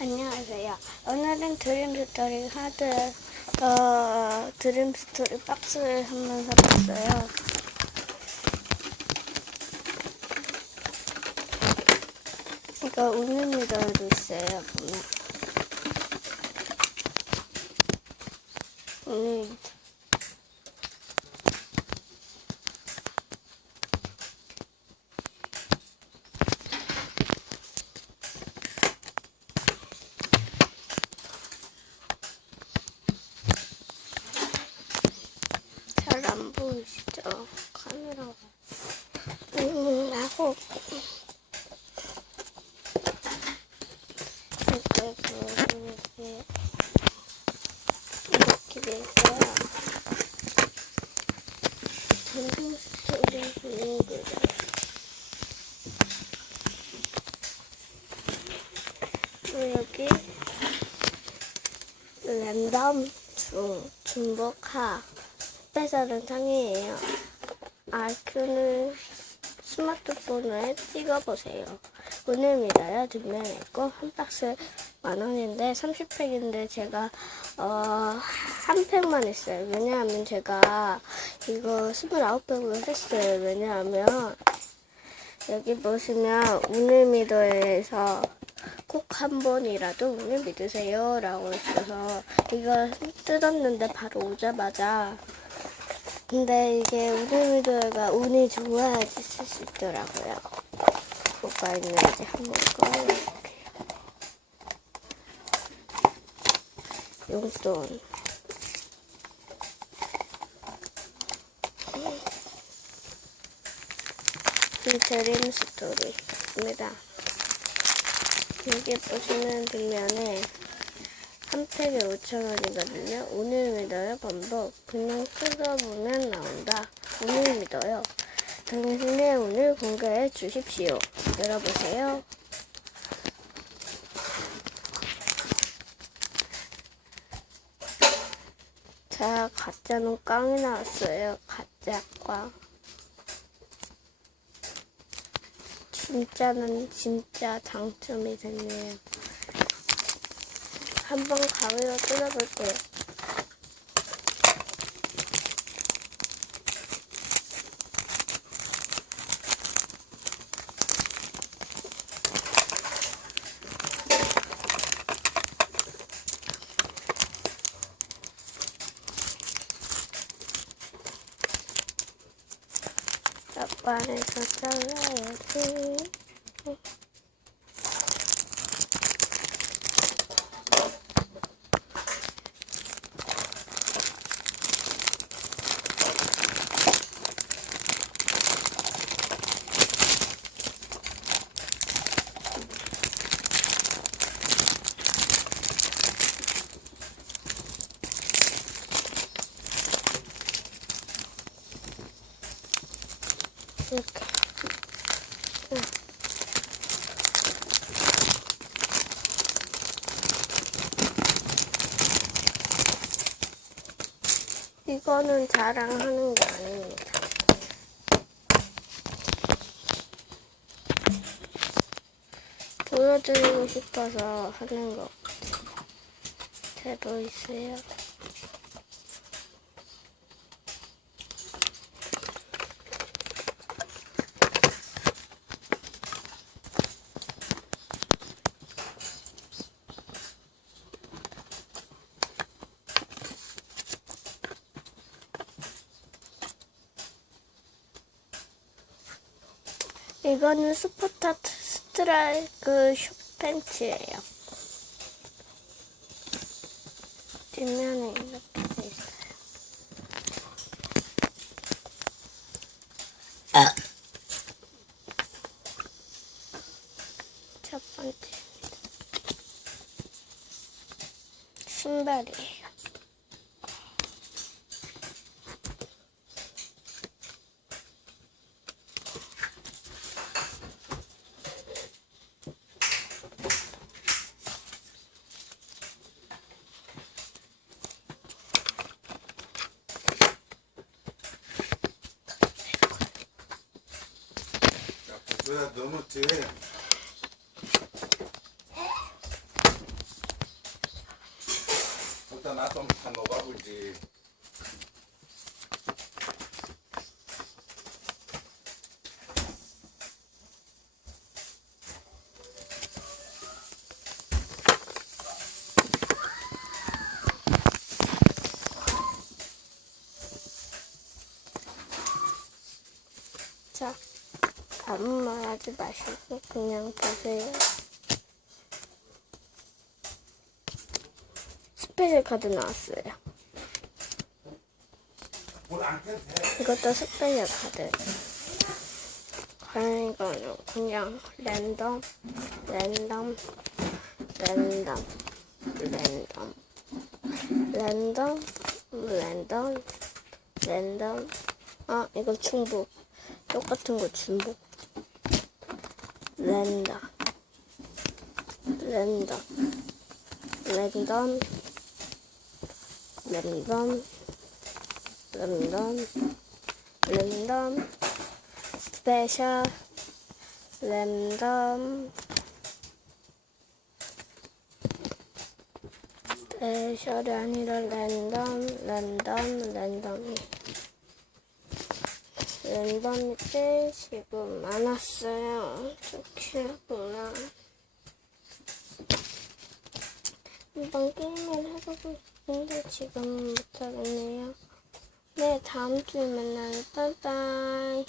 안녕하세요. 오늘은 드림 스토리 하드, 어, 드림 스토리 박스를 한번 사봤어요. 이거 우는 미더도 있어요, 보면. 우는 미더. 잘 안 보이시죠? 카메라가. 음, 하고. 이렇게, 이렇게, 이렇게 돼 있어요. 전동 스토리 블로그다. 그리고 여기 랜덤 중, 중복하 빼서는 상이에요. 아큐는 스마트폰에 찍어보세요. 두명 있고 한 박스 만 원인데 30팩인데 제가 어, 한 팩만 있어요. 왜냐하면 제가 이거 29팩으로 샀어요. 왜냐하면 여기 보시면 오늘 미더에서 꼭 한 번이라도 오늘 믿으세요. 라고 있어서 이거 뜯었는데 바로 오자마자. 근데 이게 오늘 미더가 운이 좋아야지 쓸 수 있더라고요. 뭐가 있는지 한번 꺼내볼게요 용돈. 이 드림 스토리입니다. 여기 보시는 뒷면에 한 팩에 5,000원이거든요. 오늘 믿어요. 반복. 그냥 뜯어보면 나온다. 오늘 믿어요. 당신의 오늘 공개해 주십시오. 열어보세요. 자, 가짜는 꽝이 나왔어요. 가짜 꽝. 진짜는 진짜 당첨이 됐네요. 한번 가위로 뜯어볼게요. 아빠에서 잘 이렇게. 응. 이거는 자랑하는 게 아닙니다. 보여드리고 싶어서 하는 거. 잘 보이세요? 이거는 스포타트 스트라이크 숏팬츠예요. 뒷면에 이렇게 돼 있어요. 첫 번째 신발이에요. 뭐야 너무 돼. 일단 나좀 한번 봐보지. 하지 마시고 그냥 보세요. 스페셜 카드 나왔어요. 이것도 스페셜 카드. 과연 이거는 그냥 랜덤, 랜덤, 랜덤, 랜덤, 랜덤, 랜덤, 랜덤. 아, 이거 중복. 똑같은 거 중복. 랜덤, 랜덤, 랜덤, 랜덤, 랜덤, 랜덤, 스페셜, 랜덤, 스페셜이 아니라 랜덤, 랜덤, 랜덤이. 랜덤이 제일 지금 많았어요. 좋게구나. 이번 게임을 해보고 싶은데 지금 못하겠네요. 네, 다음 주에 만나요. 빠이빠이.